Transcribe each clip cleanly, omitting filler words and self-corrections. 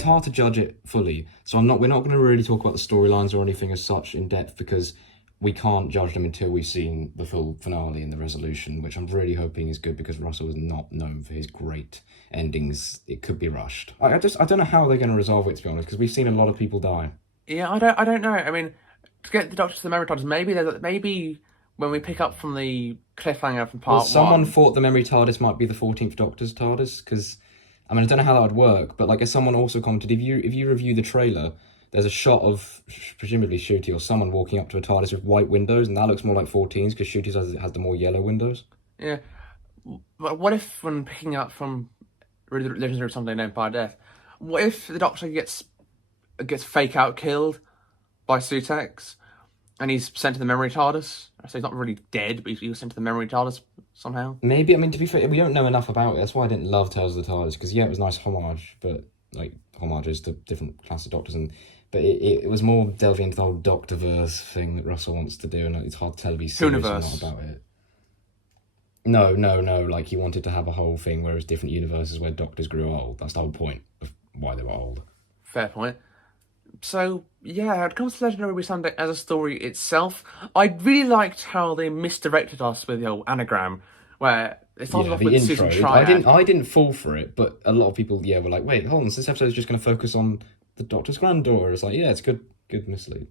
it's hard to judge it fully. So we're not going to really talk about the storylines or anything as such in depth because we can't judge them until we've seen the full finale and the resolution, which I'm really hoping is good because Russell is not known for his great endings. It could be rushed. I don't know how they're going to resolve it, to be honest, because we've seen a lot of people die. Yeah, I don't know. I mean, to get the Doctor to the memory TARDIS, maybe when we pick up from the cliffhanger from part 1... Someone thought the memory TARDIS might be the 14th Doctor's TARDIS, because, I mean, I don't know how that would work, but like, as someone also commented, if you review the trailer, there's a shot of presumably Shooty or someone walking up to a TARDIS with white windows, and that looks more like 14's because Shooty's has the more yellow windows. Yeah, but what if when picking up from Legends of Someday Known by Death, what if the Doctor gets fake out killed by Sutex, and he's sent to the memory TARDIS? So he's not really dead, but he was sent to the memory TARDIS somehow. Maybe. I mean, to be fair, we don't know enough about it. That's why I didn't love Tales of the TARDIS, because yeah, it was a nice homage, but like homages to different class of Doctors But it was more delving into the whole Doctorverse thing that Russell wants to do, and it's hard to tell if he's serious or not about it. No. Like, he wanted to have a whole thing where it was different universes where Doctors grew old. That's the whole point of why they were old. Fair point. So, yeah, when it comes to Legendary Ruby Sunday as a story itself, I really liked how they misdirected us with the old anagram, where they started off with intro. Susan Triad. I didn't fall for it, but a lot of people, were like, wait, hold on, so this episode is just going to focus on the Doctor's granddaughter. It's like, yeah, it's good mislead.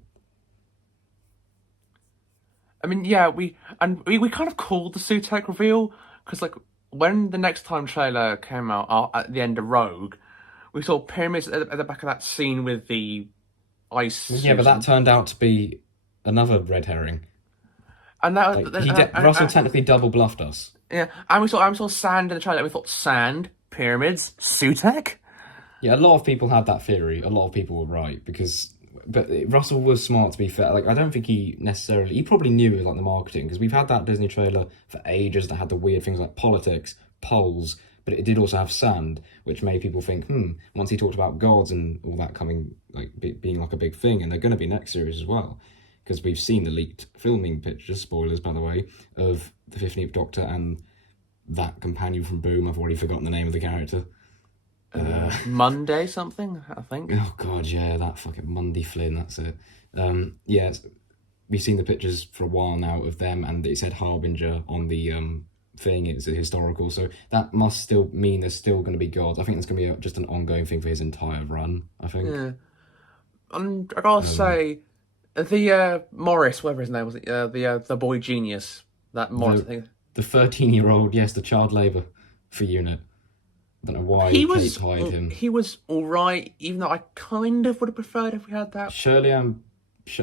I mean, yeah, we kind of called the Sutek reveal, because, like, when the Next Time trailer came out at the end of Rogue, we saw pyramids at the back of that scene with the ice. Yeah, but that turned out to be another red herring. And that Russell technically double bluffed us. Yeah, and we saw sand in the trailer. We thought sand, pyramids, Sutek. Yeah, a lot of people had that theory. A lot of people were right but Russell was smart, to be fair. Like, I don't think he probably knew like the marketing, because we've had that Disney trailer for ages that had the weird things like politics, poles, but it did also have sand, which made people think, once he talked about gods and all that coming, like, being like a big thing, and they're going to be next series as well, because we've seen the leaked filming pictures, spoilers by the way, of the 15th Doctor and that companion from Boom. I've already forgotten the name of the character. Monday something, I think. Oh god, yeah, that fucking Monday Flynn, that's it. Yeah, we've seen the pictures for a while now of them, and it said Harbinger on the thing. It's a historical, so that must still mean there's still going to be gods. I think it's going to be just an ongoing thing for his entire run, I think. Yeah. I gotta say, the Morris, whatever his name was, the boy genius, that Morris thing. The 13-year-old, yes, the child labour for UNIT. I don't know why Kate hired him. He was alright, even though I kind of would have preferred if we had that. Shirley Ann...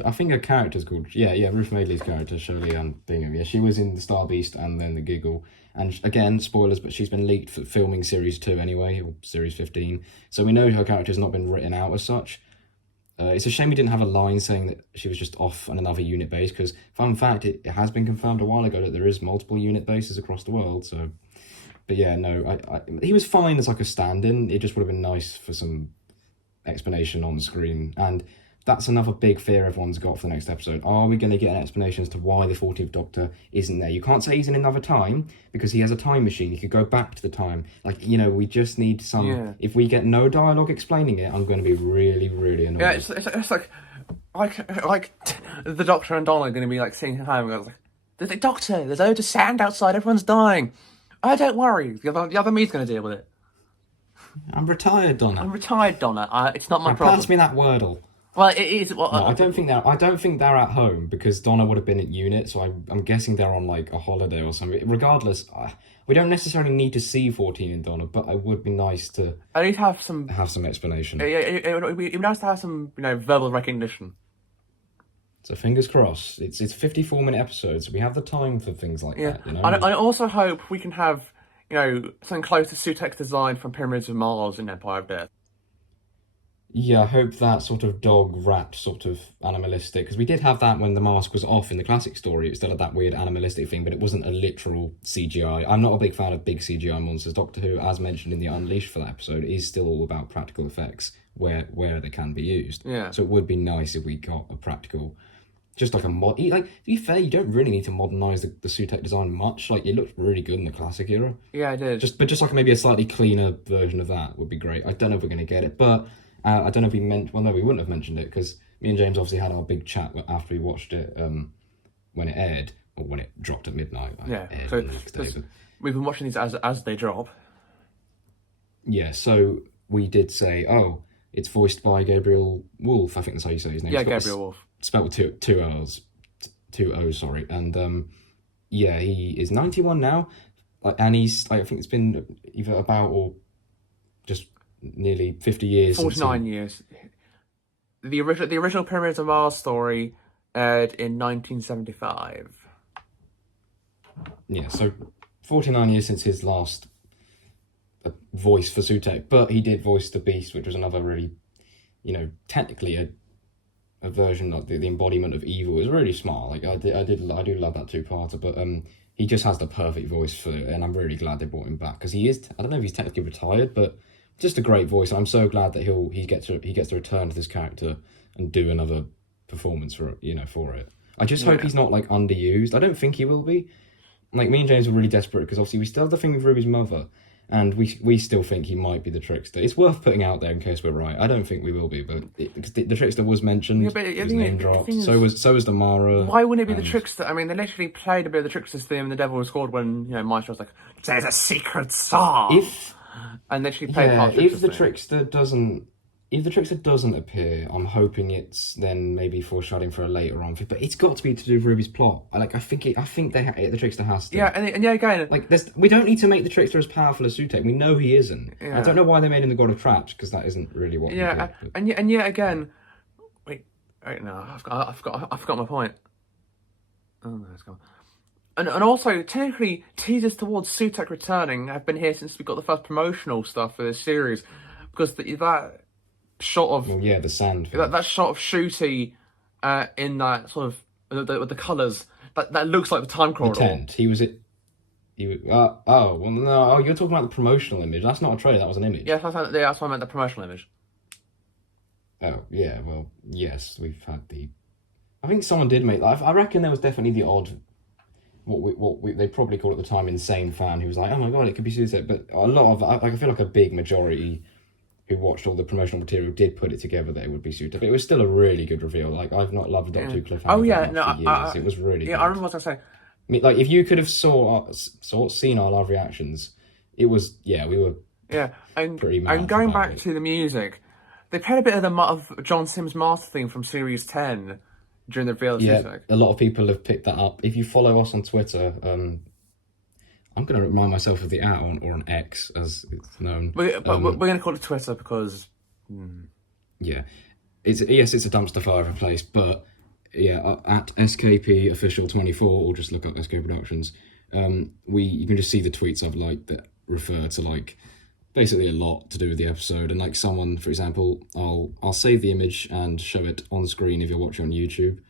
I think her character's called... Yeah, Ruth Madeley's character, Shirley Ann Bingham. Yeah, she was in The Star Beast and then The Giggle. And again, spoilers, but she's been leaked for filming Series 2 anyway, or Series 15. So we know her character's not been written out as such. It's a shame we didn't have a line saying that she was just off on another unit base, because, fun fact, it has been confirmed a while ago that there is multiple unit bases across the world, so... But yeah, no, he was fine as like a stand-in. It just would have been nice for some explanation on the screen. And that's another big fear everyone's got for the next episode. Are we going to get an explanation as to why the 14th Doctor isn't there? You can't say he's in another time, because he has a time machine. He could go back to the time. Like, we just need some... Yeah. If we get no dialogue explaining it, I'm going to be really, really annoyed. Yeah, it's like the Doctor and Donna are going to be like sitting at home and go, "The Doctor, there's loads of sand outside, everyone's dying." Oh, don't worry. The other me's going to deal with it. I'm retired, Donna. It's not my problem. Pass me that Wordle. Well, it is. Well, no, I don't think they're at home, because Donna would have been at unit, so I'm guessing they're on like a holiday or something. Regardless, we don't necessarily need to see 14 and Donna, but it would be nice to at least have some explanation. It would be nice to have some verbal recognition. So fingers crossed. It's 54-minute episodes, so we have the time for things like that. I also hope we can have something close to Sutek's design from Pyramids of Mars in Empire of Death. Yeah, I hope that sort of dog-rat sort of animalistic, because we did have that when the mask was off in the classic story. It still had that weird animalistic thing, but it wasn't a literal CGI. I'm not a big fan of big CGI monsters. Doctor Who, as mentioned in the Unleashed for that episode, is still all about practical effects where they can be used. Yeah. So it would be nice if we got a practical... Just like a mod... Like, to be fair, you don't really need to modernise the Sutek design much. Like, it looked really good in the classic era. Yeah, it did. Just like maybe a slightly cleaner version of that would be great. I don't know if we're going to get it, but I don't know if we meant. Well, no, we wouldn't have mentioned it because me and James obviously had our big chat after we watched it when it aired or when it dropped at midnight. Like, Yeah, aired so the next day, but we've been watching these as they drop. yeah, so we did say, oh, it's voiced by Gabriel Wolf. I think that's how you say his name. Yeah, Gabriel Wolf. Spelled with two L's, two O's. Sorry, and yeah, he is 91 now, and he's I think it's been either about or just nearly 50 years. 49 years. The original Pyramids of Mars story aired in 1975. Yeah, so 49 years since his last voice for Sutek, but he did voice the Beast, which was another really, technically a version of the embodiment of evil. It was really smart. Like I do love that two-parter, but he just has the perfect voice for it, and I'm really glad they brought him back because he is. I don't know if he's technically retired, but just a great voice. I'm so glad that he gets to return to this character and do another performance for it. I just hope he's not like underused. I don't think he will be. Like me and James were really desperate because obviously we still have the thing with Ruby's mother, and we still think he might be the trickster. It's worth putting out there in case we're right. I don't think we will be, but because the trickster was mentioned, Yeah, but he was name dropped. So was the Mara. Why wouldn't it be the trickster? I mean, they literally played a bit of the trickster's theme in The Devil Was Called when Maestro was like, "There's a secret song," and literally played part of the if the trickster doesn't appear, I'm hoping it's then maybe foreshadowing for a later on. But it's got to be to do with Ruby's plot. I think the trickster has to. Yeah, and again, like we don't need to make the trickster as powerful as Sutek. We know he isn't. Yeah. I don't know why they made him the god of traps because that isn't really what. Yeah, and yet again, wait, no, I've got my point. Oh no, it's gone. And also, technically, teasers towards Sutek returning have been here since we got the first promotional stuff for this series, because that shot of the sand that shot of Shooty in that sort of with the colours that looks like the time corridor. The tent. He was. Well, no. Oh, you're talking about the promotional image. That's not a trailer. That was an image. Yeah, that's what I meant. The promotional image. Oh yeah. Well, yes, we've had the. I think someone did make that. I reckon there was definitely the odd. What they probably called at the time insane fan who was like, oh my god, it could be Suicide. But a lot of I feel like a big majority who watched all the promotional material did put it together that it would be Suicide. But it was still a really good reveal. Like I've not loved Doctor Who cliffhanger. Oh yeah, no, for years. It was really. Yeah, good. I remember what I was saying. I mean, like if you could have seen our live reactions, it was we were pretty mad. And going back to the music, they played a bit of John Sims' Master theme from Series 10 during the reveal of Suicide. A lot of people have picked that up. If you follow us on Twitter, I'm going to remind myself of the @ or on X as it's known. But we're going to call it Twitter because. Yeah, it's a dumpster fire of a place, but. Yeah, at SKP Official 24, or just look up SK Productions. You can just see the tweets I've liked that refer to like basically a lot to do with the episode. And like someone, for example, I'll save the image and show it on screen if you're watching on YouTube,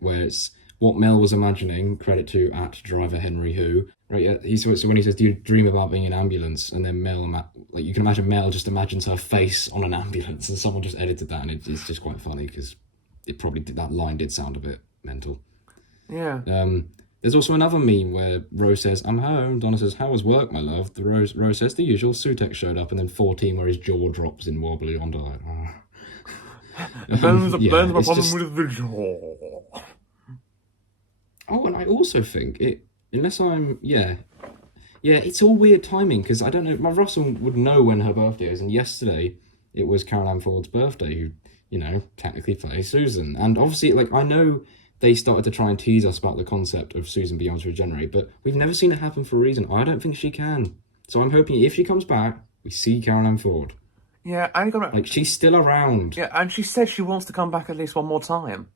where it's what Mel was imagining. Credit to @DriverHenryWho. Right, yeah. So when he says, "Do you dream about being in an ambulance?" and then Mel, like you can imagine Mel just imagines her face on an ambulance, and someone just edited that, and it's just quite funny because. That line did sound a bit mental. Yeah. There's also another meme where Rose says, "I'm home." Donna says, "How was work, my love?" Rose says, "The usual." Sutek showed up, and then 14 where his jaw drops in wobbly on diet. There's a problem with the jaw. Oh, and I also think unless I'm it's all weird timing because I don't know. My Russell would know when her birthday is, and yesterday it was Caroline Ford's birthday, who. Technically play Susan. And obviously, like, I know they started to try and tease us about the concept of Susan being able to regenerate, but we've never seen it happen for a reason. I don't think she can. So I'm hoping if she comes back, we see Caroline Ford. Yeah, like, she's still around. Yeah, and she said she wants to come back at least one more time.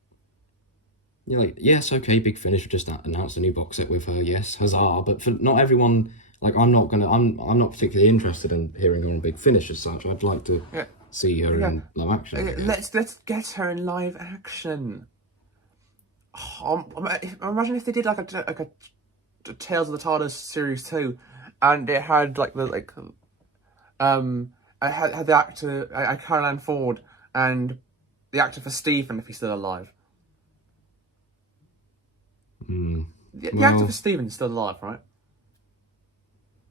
You're like, yes, okay, Big Finish just announced a new box set with her, yes, huzzah. But for not everyone, like, I'm not particularly interested in hearing her on Big Finish as such. I'd like to... Yeah. See her in live action. Let's get her in live action. Imagine if they did like a Tales of the TARDIS series 2, and it had like I had the actor Caroline Ford and the actor for Stephen if he's still alive. The actor for Stephen is still alive, right?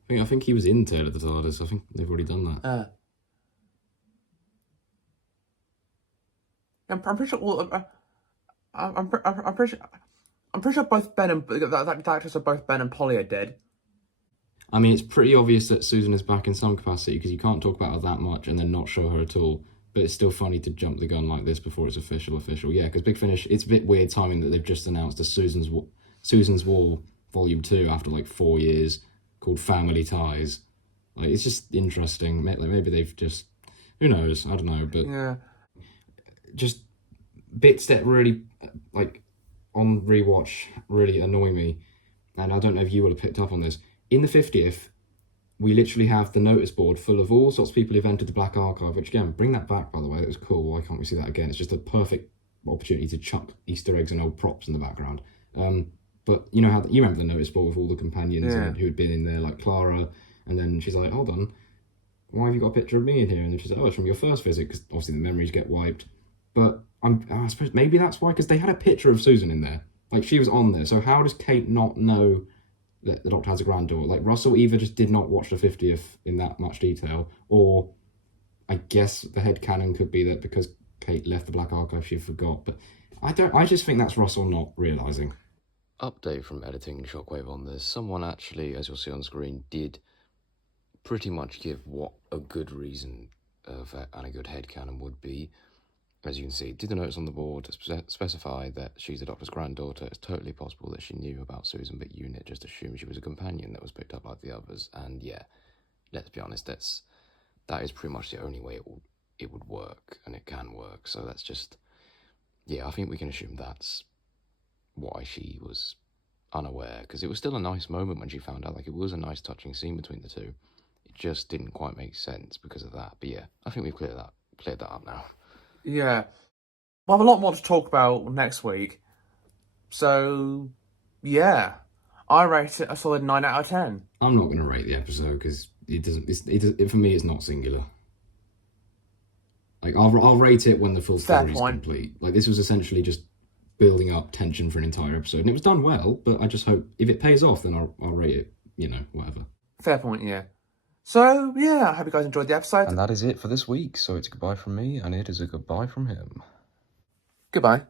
I think he was in Tales of the TARDIS. I think they've already done that. I'm pretty sure. Well, I'm pretty sure both Ben and the actors of both Ben and Polly are dead. I mean, it's pretty obvious that Susan is back in some capacity because you can't talk about her that much and then not show her at all. But it's still funny to jump the gun like this before it's official. Yeah, because Big Finish, it's a bit weird timing that they've just announced a Susan's War Volume 2 after like 4 years called Family Ties. Like, it's just interesting. Like, maybe they've just, who knows? I don't know. But Yeah. just bits that really, like, on rewatch, really annoy me. And I don't know if you would have picked up on this. In the 50th, we literally have the notice board full of all sorts of people who've entered the Black Archive, which, again, bring that back, by the way. That was cool. Why can't we see that again? It's just a perfect opportunity to chuck Easter eggs and old props in the background. But you know how you remember the notice board with all the companions who had been in there, like Clara, and then she's like, hold on, why have you got a picture of me in here? And then she's like, oh, it's from your first visit, because obviously the memories get wiped. But I suppose maybe that's why, because they had a picture of Susan in there. Like, she was on there. So how does Kate not know that the Doctor has a granddaughter? Like, Russell either just did not watch the 50th in that much detail, or I guess the headcanon could be that because Kate left the Black Archive, she forgot. But I just think that's Russell not realising. Update from editing Shockwave on this. Someone actually, as you'll see on screen, did pretty much give what a good reason and a good headcanon would be. As you can see, did the notes on the board specify that she's the Doctor's granddaughter? It's totally possible that she knew about Susan, but UNIT just assumed she was a companion that was picked up like the others. And yeah, let's be honest, that is pretty much the only way it would work, and it can work. So that's just, yeah, I think we can assume that's why she was unaware, because it was still a nice moment when she found out. Like, it was a nice touching scene between the two. It just didn't quite make sense because of that. But yeah, I think we've cleared that up now. Yeah. We'll have a lot more to talk about next week. So, yeah. I rate it a solid 9 out of 10. I'm not going to rate the episode because for me, it's not singular. Like, I'll rate it when the full story is complete. Like, this was essentially just building up tension for an entire episode, and it was done well. But I just hope if it pays off, then I'll rate it. Whatever. Fair point, yeah. So yeah, I hope you guys enjoyed the episode. And that is it for this week. So it's goodbye from me, and it is a goodbye from him. Goodbye.